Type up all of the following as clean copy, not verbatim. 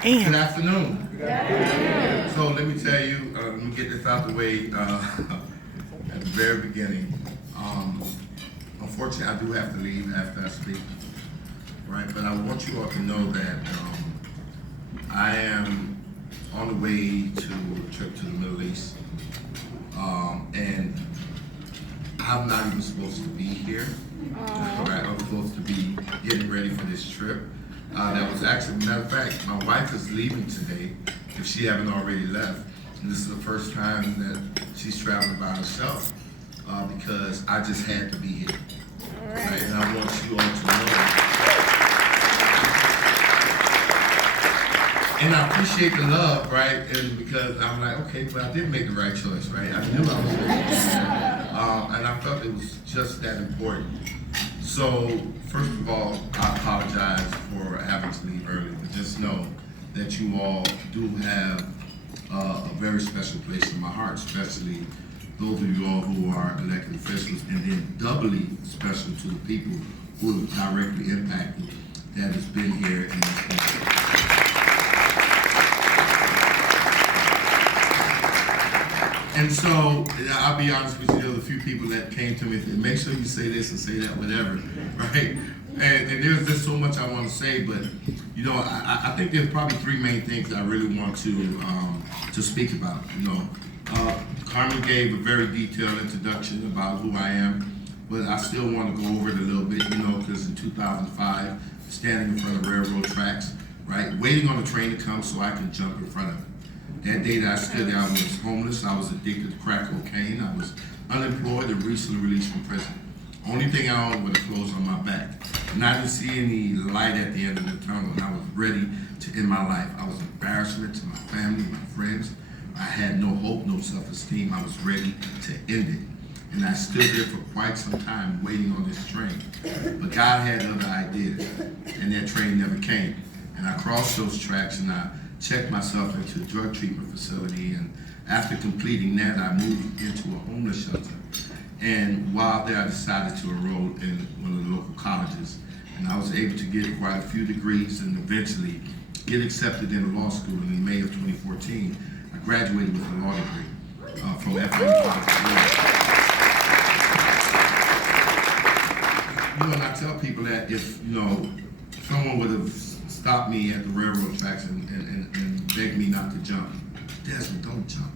Good afternoon. Good afternoon. So let me tell you, let me get this out the way at the very beginning. Unfortunately, I do have to leave after I speak, right? But I want you all to know that I am on the way to a trip to the Middle East, and I'm not even supposed to be here. Right? I'm supposed to be getting ready for this trip. That was actually, matter of fact, my wife is leaving today, if she haven't already left. And this is the first time that she's traveling by herself because I just had to be here. Right? And I want you all to know. And I appreciate the love, right? And because I'm like, okay, but I did make the right choice, right? I knew I was making and I felt it was just that important. So, first of all, I apologize for having to leave early, but just know that you all do have a very special place in my heart, especially those of you all who are elected officials, and then doubly special to the people who have directly impacted that has been here in this country. And so, I'll be honest with you, there was a few people that came to me and said, make sure you say this and say that, whatever, right? And there's just so much I want to say, but, you know, I think there's probably three main things I really want to speak about, you know. Carmen gave a very detailed introduction about who I am, but I still want to go over it a little bit, you know, because in 2005, standing in front of railroad tracks, right, waiting on a train to come so I can jump in front of it. That day that I stood there, I was homeless, I was addicted to crack cocaine, I was unemployed and recently released from prison. Only thing I owned was the clothes on my back. And I didn't see any light at the end of the tunnel, and I was ready to end my life. I was an embarrassment to my family, my friends. I had no hope, no self-esteem. I was ready to end it. And I stood there for quite some time waiting on this train. But God had other ideas, and that train never came. And I crossed those tracks, and I checked myself into a drug treatment facility, and after completing that, I moved into a homeless shelter. And while there, I decided to enroll in one of the local colleges, and I was able to get quite a few degrees and eventually get accepted into law school. And in May of 2014, I graduated with a law degree from FAU College. You know, and I tell people that if, you know, someone would have stopped me at the railroad tracks and begged me not to jump, Desmond, don't jump.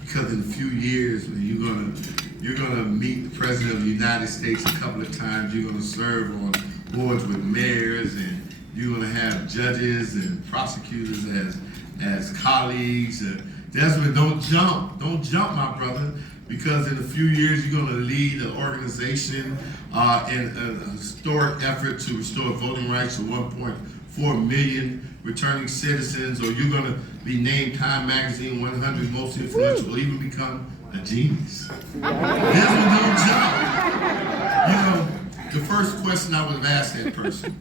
Because in a few years, you're gonna meet the President of the United States a couple of times, you're gonna serve on boards with mayors, and you're gonna have judges and prosecutors as colleagues. Desmond, don't jump, my brother, because in a few years you're gonna lead an organization in a historic effort to restore voting rights to 1.4 million returning citizens, or you're gonna be named Time Magazine 100 most influential, or even become a genius. Desmond, don't jump. You know, the first question I would have asked that person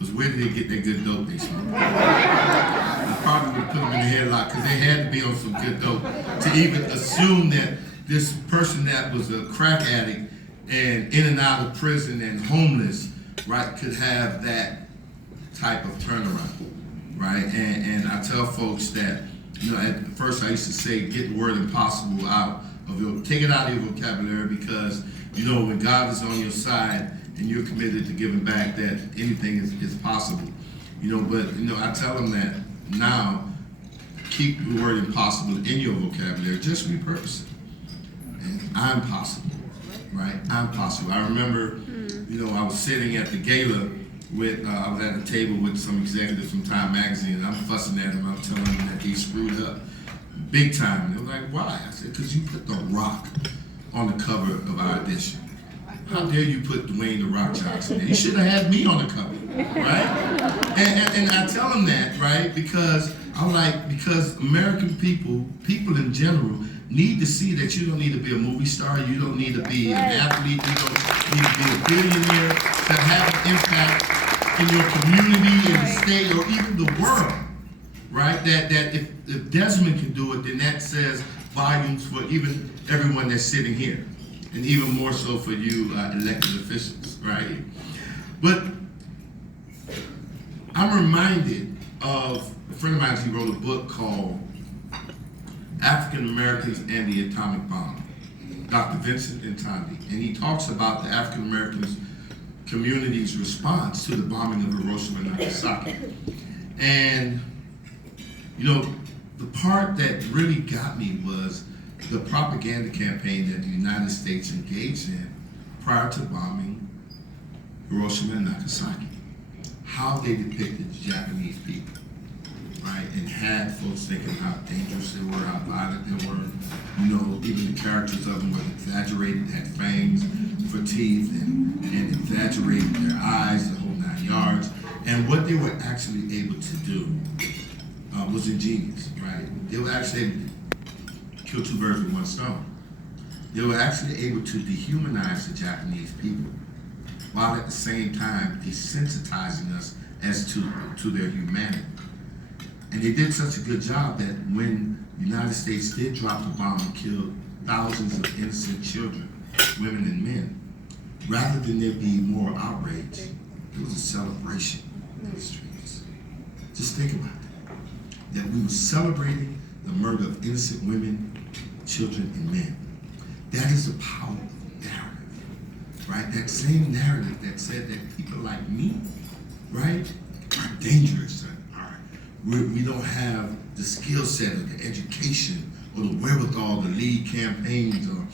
was, where did they get that good dope they smoked? I probably would have put them in the headlock because they had to be on some good dope to even assume that this person that was a crack addict and in and out of prison and homeless, right, could have that type of turnaround, right? And I tell folks that, you know, at first I used to say, get the word impossible out of take it out of your vocabulary, because, you know, when God is on your side and you're committed to giving back, that anything is possible, you know. But, you know, I tell them that now, keep the word impossible in your vocabulary, just repurpose it. And I'm possible, right? I'm possible. I remember, you know, I was sitting at the gala with, I was at a table with some executives from Time Magazine, and I'm fussing at them, I'm telling them that they screwed up big time. And they were like, why? I said, because you put The Rock on the cover of our edition. How dare you put Dwayne The Rock Johnson there? You should have had me on the cover, right? And I tell them that, right, because I'm like, because American people in general, need to see that you don't need to be a movie star, you don't need to be an athlete, you don't need to be a billionaire to have an impact in your community, in the state, or even the world, right? That if Desmond can do it, then that says volumes for even everyone that's sitting here, and even more so for you elected officials, right? But I'm reminded of a friend of mine. He wrote a book called African Americans and the Atomic Bomb, Dr. Vincent Ntandi, and he talks about the African Americans community's response to the bombing of Hiroshima and Nagasaki. And the part that really got me was the propaganda campaign that the United States engaged in prior to bombing Hiroshima and Nagasaki. How they depicted the Japanese people, right? And had folks thinking how dangerous they were, how violent they were. Even the characters of them were exaggerated, had fangs for teeth, and exaggerated their eyes, the whole 9 yards. And what they were actually able to do was ingenious, right? They were actually kill two birds with one stone. They were actually able to dehumanize the Japanese people, while at the same time desensitizing us as to their humanity. And they did such a good job that when the United States did drop the bomb and kill thousands of innocent children, women and men, rather than there be more outrage, it was a celebration in the streets. Just think about that we were celebrating the murder of innocent women, children, and men. That is the power of narrative, right? That same narrative that said that people like me, right, are dangerous. We don't have the skill set or the education or the wherewithal to lead campaigns, or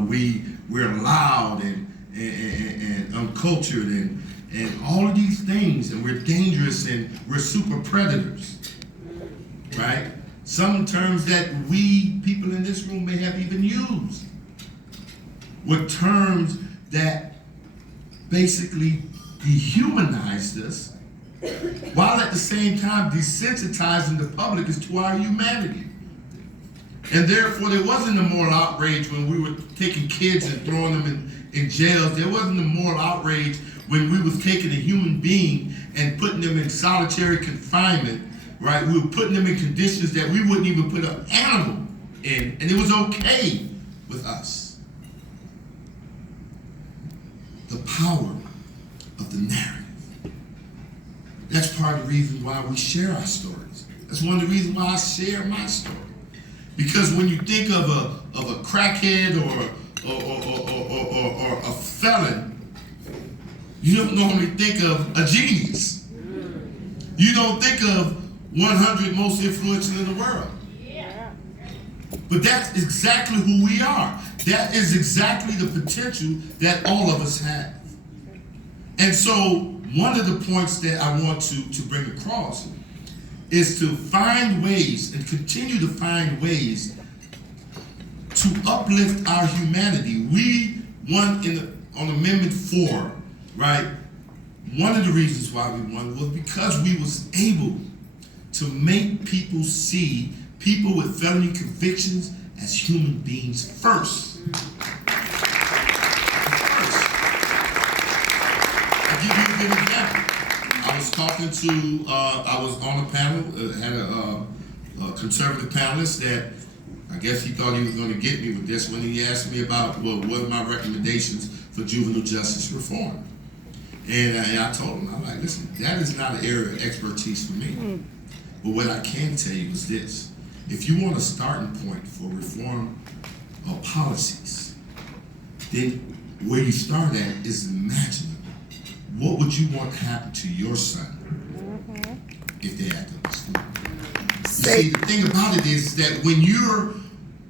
we're loud and uncultured and all of these things, and we're dangerous and we're super predators, right? Some terms that we people in this room may have even used were terms that basically dehumanized us, while at the same time desensitizing the public as to our humanity. And therefore, there wasn't a moral outrage when we were taking kids and throwing them in jails. There wasn't a moral outrage when we was taking a human being and putting them in solitary confinement, right? We were putting them in conditions that we wouldn't even put an animal in, and it was okay with us. The power of the narrative. That's part of the reason why we share our stories. That's one of the reasons why I share my story. Because when you think of a crackhead or a felon, you don't normally think of a genius. You don't think of 100 most influential in the world. But that's exactly who we are. That is exactly the potential that all of us have. And so one of the points that I want to bring across is to find ways and continue to find ways to uplift our humanity. We won on Amendment 4, right? One of the reasons why we won was because we was able to make people see people with felony convictions as human beings first. I'll give you a good example. I was talking to, I was on a panel, had a conservative panelist that I guess he thought he was going to get me with this when he asked me about, well, what are my recommendations for juvenile justice reform? And I told him, I'm like, listen, that is not an area of expertise for me. But what I can tell you is this. If you want a starting point for reform of policies, then where you start at is imagining what would you want to happen to your son if they acted in school. You see, the thing about it is that when you're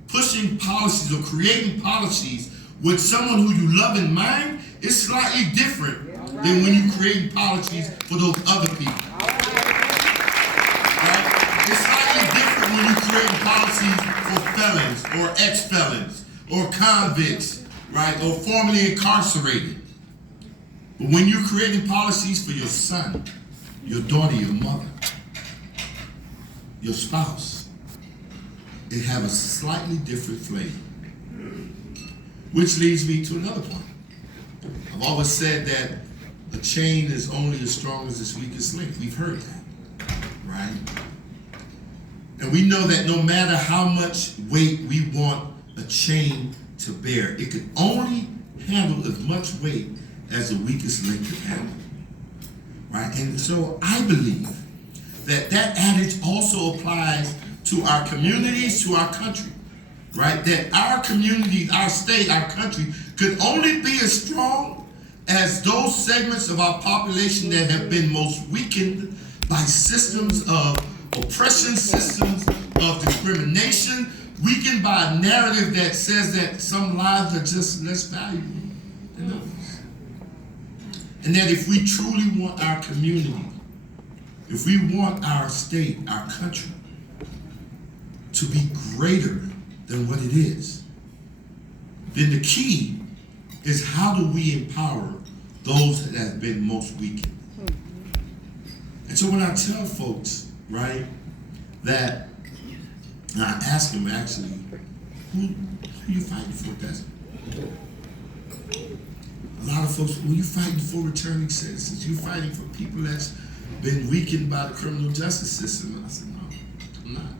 pushing policies or creating policies with someone who you love in mind, it's slightly different than when you're creating policies for those other people. Right? It's slightly different when you're creating policies for felons or ex-felons or convicts, right, or formerly incarcerated. But when you're creating policies for your son, your daughter, your mother, your spouse, it have a slightly different flavor. Which leads me to another point. I've always said that a chain is only as strong as its weakest link. We've heard that, right? And we know that no matter how much weight we want a chain to bear, it can only handle as much weight as the weakest link can handle. right? And so I believe that adage also applies to our communities, to our country, right? That our communities, our state, our country could only be as strong as those segments of our population that have been most weakened by systems of oppression, systems of discrimination, weakened by a narrative that says that some lives are just less valuable than others. And that if we truly want our community, if we want our state, our country, to be greater than what it is, then the key is how do we empower those that have been most weakened. And so when I tell folks, right, that, and I ask them actually, who are you fighting for, Desmond? A lot of folks, well, you're fighting for returning citizens. You're fighting for people that's been weakened by the criminal justice system. And I said, no, I'm not.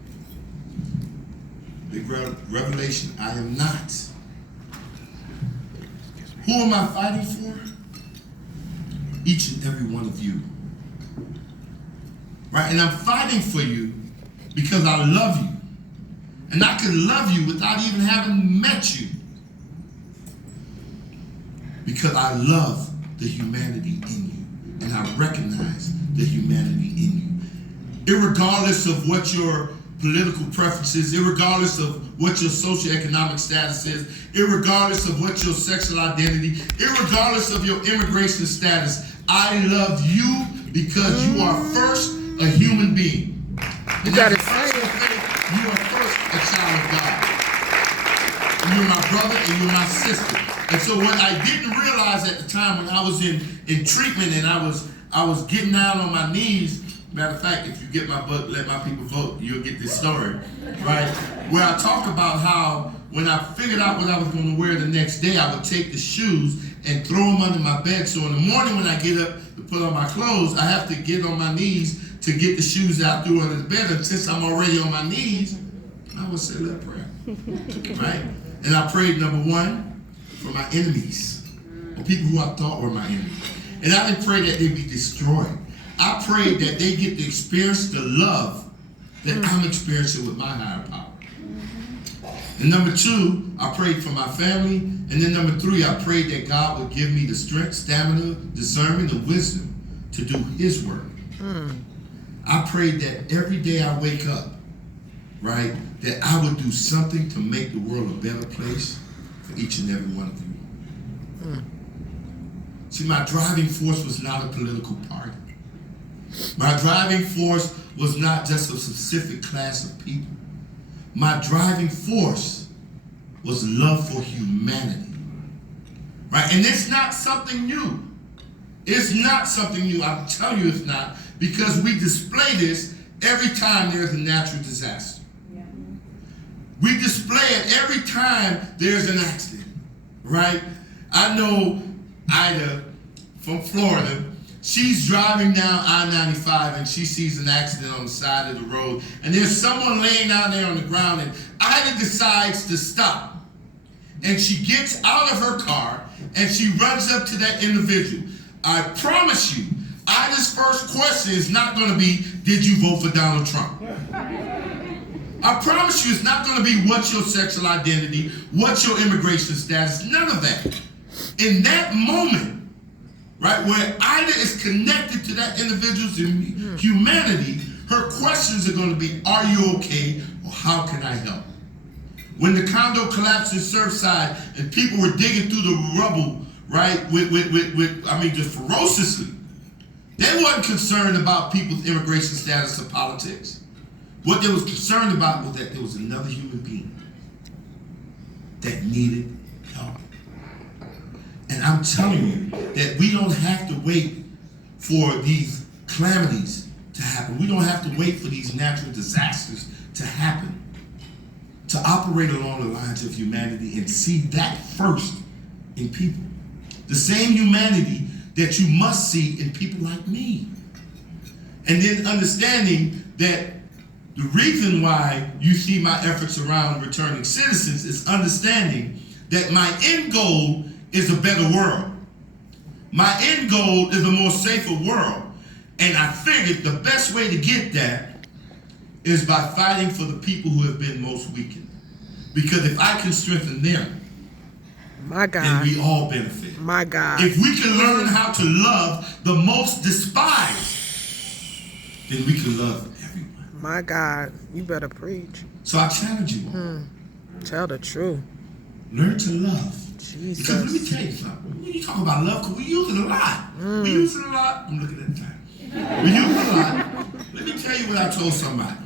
Big revelation, I am not. Who am I fighting for? Each and every one of you. Right? And I'm fighting for you because I love you. And I could love you without even having met you. Because I love the humanity in you. And I recognize the humanity in you. Irregardless of what your political preferences, irregardless of what your socioeconomic status is, irregardless of what your sexual identity, irregardless of your immigration status, I love you because you are first a human being. And as a person of faith, you are first a child of God. And you're my brother and you're my sister. And so what I didn't realize at the time when I was in treatment and I was getting down on my knees, matter of fact, if you get my book, Let My People Vote, you'll get this story, right? Where I talk about how when I figured out what I was going to wear the next day, I would take the shoes and throw them under my bed. So in the morning when I get up to put on my clothes, I have to get on my knees to get the shoes out through under the bed. And since I'm already on my knees, I would say a little prayer, right? And I prayed, number one, for my enemies, or people who I thought were my enemies. And I didn't pray that they be destroyed. I prayed that they get to experience the love that I'm experiencing with my higher power. And number two, I prayed for my family. And then number three, I prayed that God would give me the strength, stamina, discernment, and wisdom to do his work. I prayed that every day I wake up, right, that I would do something to make the world a better place for each and every one of you. See, my driving force was not a political party. My driving force was not just a specific class of people. My driving force was love for humanity. Right? And it's not something new. It's not something new. I'll tell you it's not, because we display this every time there's a natural disaster. Yeah. We display it every time there's an accident. Right? I know Ida from Florida. She's driving down I-95 and she sees an accident on the side of the road, and there's someone laying down there on the ground, and Ida decides to stop. And she gets out of her car and she runs up to that individual. I promise you, Ida's first question is not going to be, did you vote for Donald Trump? I promise you it's not going to be what's your sexual identity, what's your immigration status, none of that. In that moment, right, where Ida is connected to that individual's humanity, her questions are going to be, are you okay, or how can I help? When the condo collapsed in Surfside and people were digging through the rubble, right, just ferociously, they weren't concerned about people's immigration status or politics. What they was concerned about was that there was another human being that needed help. And I'm telling you that we don't have to wait for these calamities to happen. We don't have to wait for these natural disasters to happen to operate along the lines of humanity and see that first in people. The same humanity that you must see in people like me. And then understanding that the reason why you see my efforts around returning citizens is understanding that my end goal is a better world. My end goal is a more safer world. And I figured the best way to get that is by fighting for the people who have been most weakened. Because if I can strengthen them, my God, then we all benefit. My God. If we can learn how to love the most despised, then we can love everyone. My God, you better preach. So I challenge you all. Tell the truth. Learn to love. Jesus. Because let me tell you something. When you talk about love, because we use it a lot. We use it a lot. I'm looking at the time. We use it a lot. Let me tell you what I told somebody.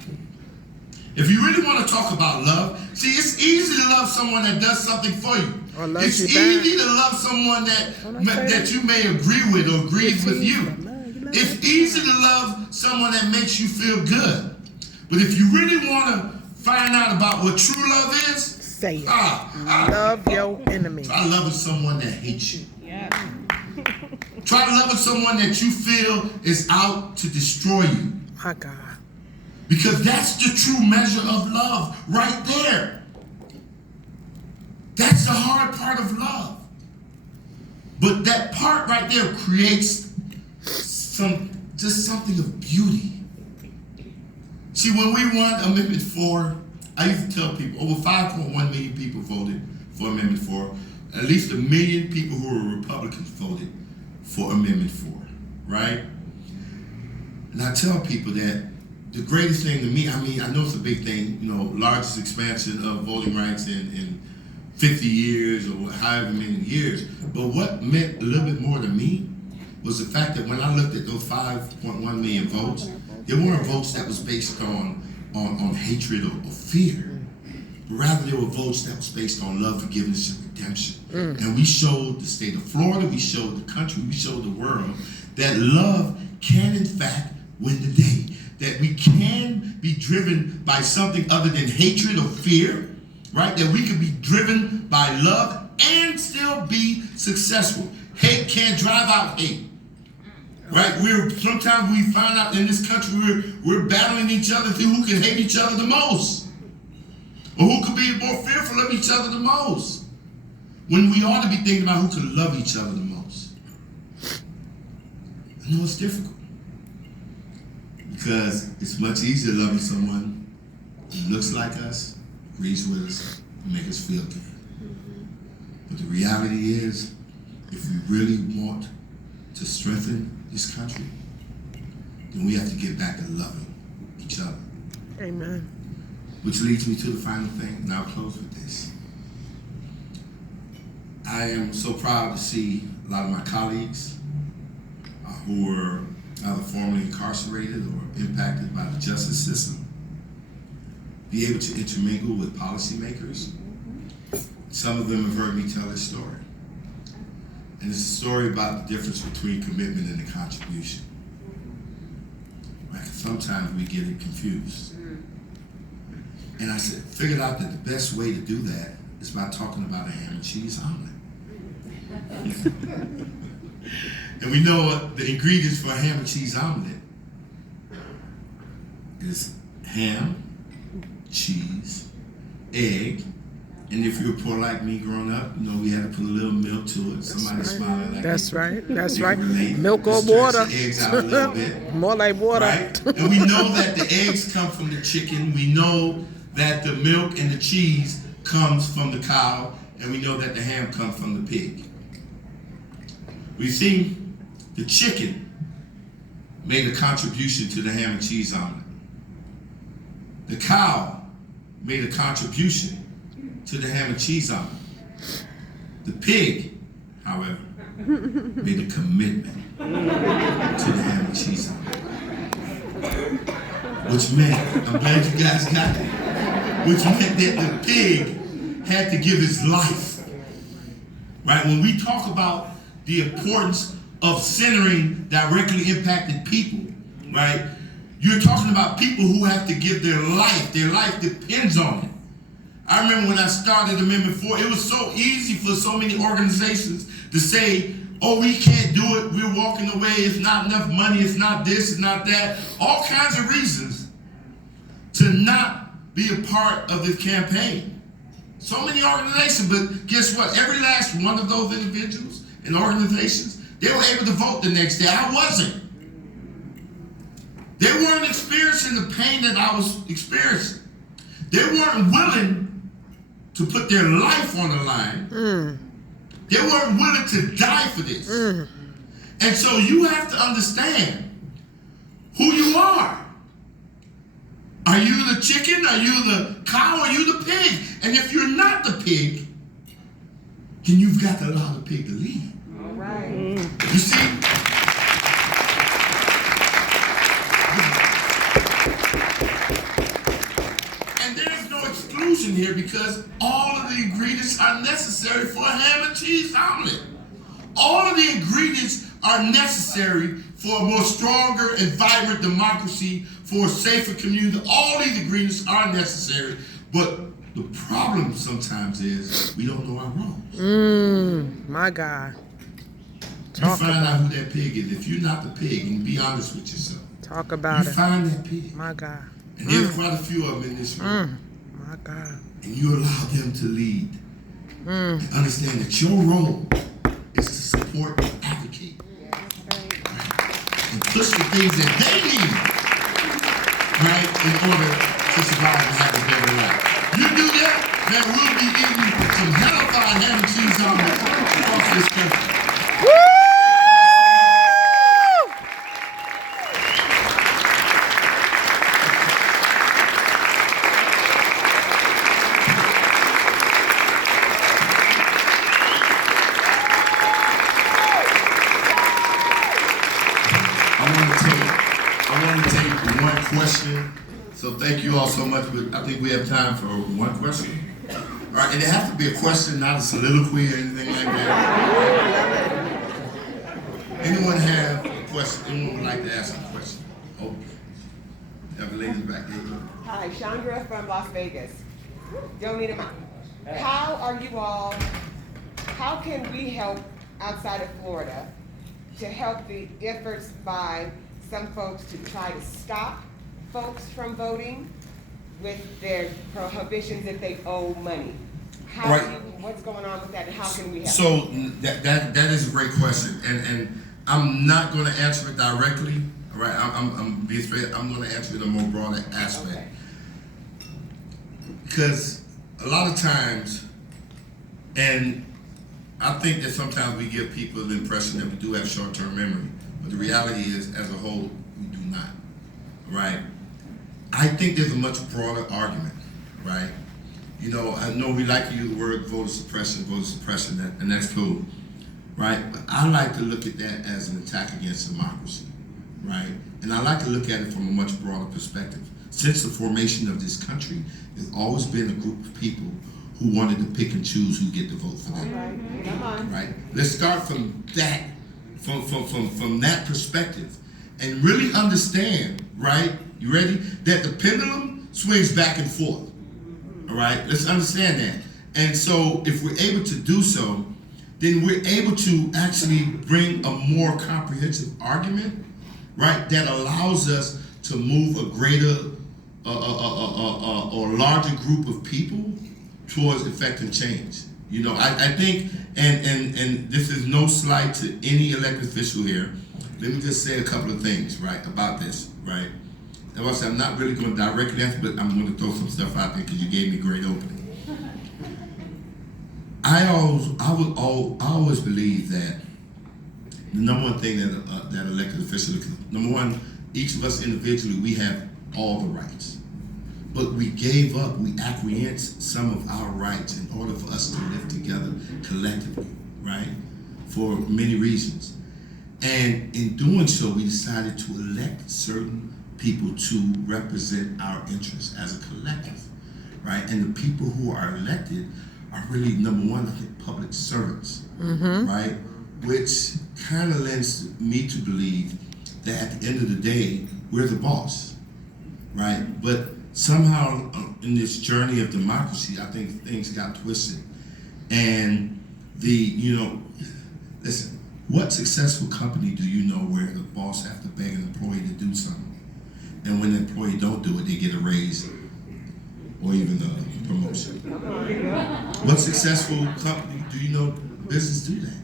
If you really want to talk about love, see, it's easy to love someone that does something for you. It's easy to love someone that you may agree with or agrees with you. It's easy to love someone that makes you feel good. But if you really want to find out about what true love is, say it. Love your enemies. Try loving someone that hates you. Try loving someone that you feel is out to destroy you. My God. Because that's the true measure of love right there. That's the hard part of love. But that part right there creates just something of beauty. See, when we won Amendment 4, I used to tell people, over 5.1 million people voted for Amendment 4. At least 1 million people who were Republicans voted for Amendment 4, right? And I tell people that the greatest thing to me, I know it's a big thing, largest expansion of voting rights in 50 years or however many years. But what meant a little bit more to me was the fact that when I looked at those 5.1 million votes, there weren't votes that was based on hatred or fear. But rather, there were votes that was based on love, forgiveness, and redemption. And we showed the state of Florida, we showed the country, we showed the world that love can, in fact, win the day. That we can be driven by something other than hatred or fear, right? That we can be driven by love and still be successful. Hate can't drive out hate, right? Sometimes we find out in this country we're battling each other through who can hate each other the most, or who could be more fearful of each other the most, when we ought to be thinking about who can love each other the most. I know it's difficult. Because it's much easier loving someone who looks like us, agrees with us, and make us feel good. But the reality is, if we really want to strengthen this country, then we have to get back to loving each other. Amen. Which leads me to the final thing, and I'll close with this. I am so proud to see a lot of my colleagues who were either formerly incarcerated or impacted by the justice system be able to intermingle with policymakers. Some of them have heard me tell this story. And it's a story about the difference between commitment and a contribution. Right? Sometimes we get it confused. And I figured out that the best way to do that is by talking about a ham and cheese omelet. And we know what the ingredients for a ham and cheese omelet is: ham, cheese, egg, and if you were poor like me growing up, we had to put a little milk to it. Somebody smiling like That's me. right. That's right. Relate. Milk or Stretch water. the eggs out a little bit. More like water. Right? And we know that the eggs come from the chicken. We know that the milk and the cheese comes from the cow, and we know that the ham comes from the pig. We see the chicken made a contribution to the ham and cheese omelet. The cow made a contribution to the ham and cheese omelet. The pig, however, made a commitment to the ham and cheese omelet. Which meant, I'm glad you guys got that, which meant that the pig had to give his life. Right? When we talk about the importance of centering directly impacted people, right? You're talking about people who have to give their life. Their life depends on it. I remember when I started Amendment 4, it was so easy for so many organizations to say, oh, we can't do it, we're walking away, it's not enough money, it's not this, it's not that. All kinds of reasons to not be a part of this campaign. So many organizations, but guess what? Every last one of those individuals and organizations, they were able to vote the next day. I wasn't. They weren't experiencing the pain that I was experiencing. They weren't willing to put their life on the line. They weren't willing to die for this. And so you have to understand who you are. Are you the chicken? Are you the cow? Are you the pig? And if you're not the pig, then you've got to allow the pig to lead. All right. You see? And there's no exclusion here because all of the ingredients are necessary for a ham and cheese omelet. All of the ingredients are necessary for a more stronger and vibrant democracy, for a safer community. All these ingredients are necessary, but the problem sometimes is we don't know our roles. My God. You find out who that pig is. If you're not the pig, and be honest with yourself. Talk about you it. find that pig. My God. And there's quite a few of them in this room. My God. And you allow them to lead. And understand that your role is to support and advocate. And push the things that they need, right, in order to survive and have a better life. You do that, then we'll be eating some hellified ham and cheese omelet across this country. I want to take one question. So thank you all so much. But I think we have time for one question. All right, and it has to be a question, not a soliloquy or anything like that. Anyone have a question? Anyone would like to ask a question? Oh, you have the ladies back there. Hi, Chandra from Las Vegas. Don't need a mic. How can we help outside of Florida to help the efforts by some folks to try to stop folks from voting with their prohibitions if they owe money? What's going on with that, and how can we help? So that is a great question, and I'm not going to answer it directly. All right, I'm being straight. I'm going to answer it in a more broader aspect. Okay. Because a lot of times, and I think that sometimes we give people the impression that we do have short-term memory, but the reality is, as a whole, we do not, right? I think there's a much broader argument, right? You know, I know we like to use the word voter suppression, and that's cool, right? But I like to look at that as an attack against democracy, right? And I like to look at it from a much broader perspective. Since the formation of this country, there's always been a group of people who wanted to pick and choose who get to vote for them. Right. Come on. Right? Let's start from that, from that perspective, and really understand, right? You ready? That the pendulum swings back and forth. All right? Let's understand that. And so if we're able to do so, then we're able to actually bring a more comprehensive argument, right? That allows us to move a greater or larger group of people towards effecting change. You know, I think, and this is no slight to any elected official here. Let me just say a couple of things, right, about this, right? And I said, I'm not really going to directly answer, but I'm going to throw some stuff out there because you gave me a great opening. I always believe that the number one thing that elected officials, number one, each of us individually, we have all the rights. But we gave up, we acquiesced some of our rights in order for us to live together collectively, right? For many reasons. And in doing so, we decided to elect certain people to represent our interests as a collective, right? And the people who are elected are really, number one, I think, public servants, right? Which kind of lends me to believe that at the end of the day, we're the boss, right? But somehow in this journey of democracy, I think things got twisted. And listen, what successful company do you know where the boss has to beg an employee to do something? And when the employee don't do it, they get a raise or even a promotion. What successful company do you know business do that,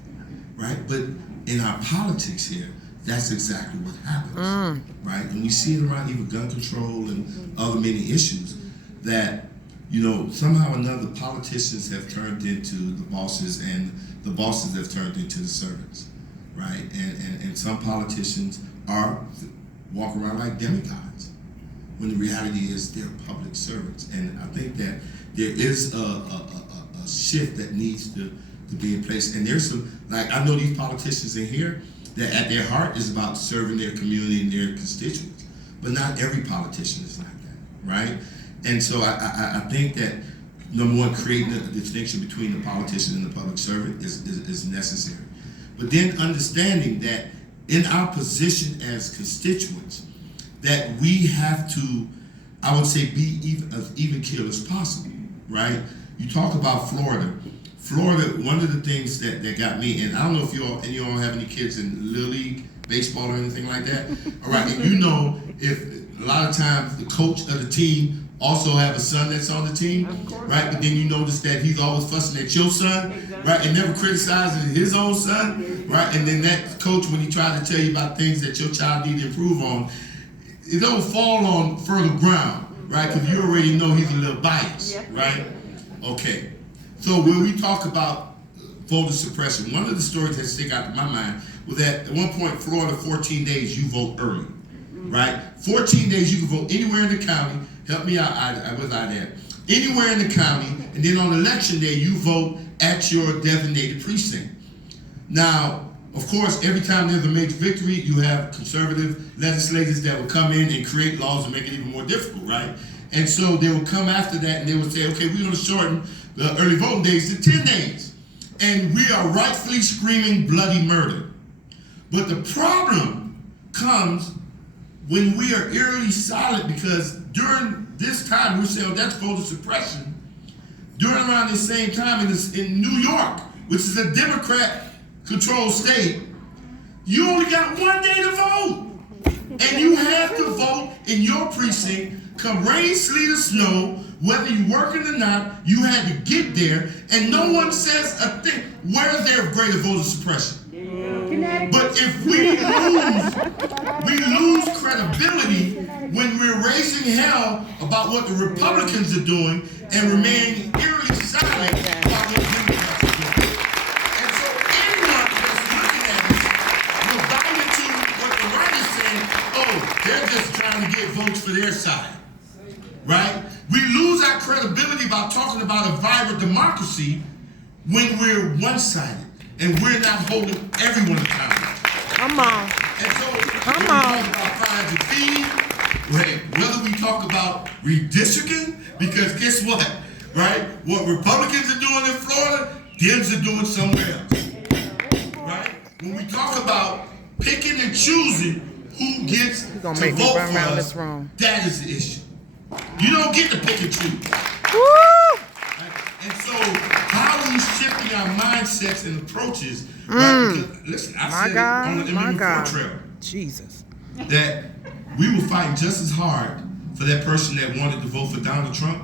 right? But in our politics here, that's exactly what happens, right? And we see it around even gun control and other many issues that, you know, somehow or another politicians have turned into the bosses and the bosses have turned into the servants, right? And some politicians are walk around like demigods when the reality is they're public servants. And I think that there is a shift that needs to be in place. And there's some, like, I know these politicians in here that at their heart is about serving their community and their constituents, but not every politician is like that, right? And so I think that, number one, creating a distinction between the politician and the public servant is necessary. But then understanding that in our position as constituents, that we have to, I would say, be as even keel as possible, right? You talk about Florida. Florida, one of the things that got me, and I don't know if you all have any kids in Little League baseball or anything like that. All right, and you know, if a lot of times the coach of the team also have a son that's on the team, right? But then you notice that he's always fussing at your son, right? And never criticizing his own son, right? And then that coach, when he tries to tell you about things that your child needs to improve on, it don't fall on fertile ground, right? Because you already know he's a little biased, right? Okay. So when we talk about voter suppression, one of the stories that stick out in my mind was that at one point, Florida, 14 days you vote early, right? 14 days you can vote anywhere in the county. Help me out, I was out there. Anywhere in the county, and then on election day, you vote at your designated precinct. Now, of course, every time there's a major victory, you have conservative legislators that will come in and create laws to make it even more difficult, right? And so they will come after that and they will say, okay, we're gonna shorten the early voting days to 10 days. And we are rightfully screaming bloody murder. But the problem comes when we are eerily silent, because during this time, we say, oh, that's voter suppression. During around the same time in New York, which is a Democrat-controlled state, you only got 1 day to vote. And you have to vote in your precinct, come rain, sleet, or snow, whether you're working or not, you had to get there, and no one says a thing. Where is there greater voter suppression? But if we lose credibility when we're raising hell about what the Republicans are doing and remain eerily silent about what the Democrats are doing. And so anyone that's looking at us will buy into what the right is saying, oh, they're just trying to get votes for their side, right? We lose our credibility about talking about a vibrant democracy when we're one-sided. And we're not holding everyone accountable. Come on. And so, when we talk about fines and fees, whether we talk about redistricting, because guess what, right? What Republicans are doing in Florida, Dems are doing somewhere else, right? When we talk about picking and choosing who gets to vote for us, that is the issue. You don't get to pick and choose. Woo! And so, how are we shifting our mindsets and approaches? Right? Because, listen, I said on the Immigrant Trail Jesus, that we were fighting just as hard for that person that wanted to vote for Donald Trump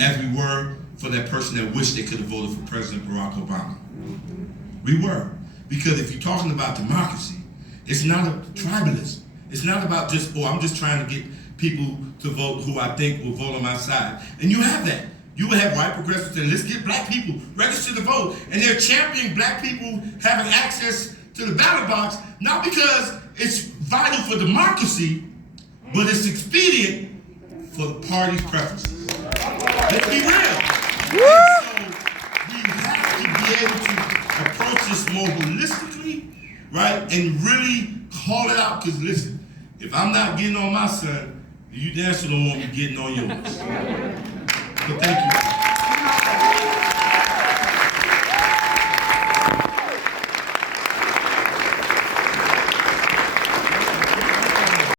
as we were for that person that wished they could have voted for President Barack Obama. We were. Because if you're talking about democracy, it's not a tribalism. It's not about just, I'm just trying to get people to vote who I think will vote on my side. And you have that. You will have white progressives saying, let's get black people registered to vote. And they're championing black people having access to the ballot box, not because it's vital for democracy, but it's expedient for the party's preferences. Let's be real. So we have to be able to approach this more holistically, right? And really call it out, because listen, if I'm not getting on my son, you damn sure don't want me getting on yours. So thank you.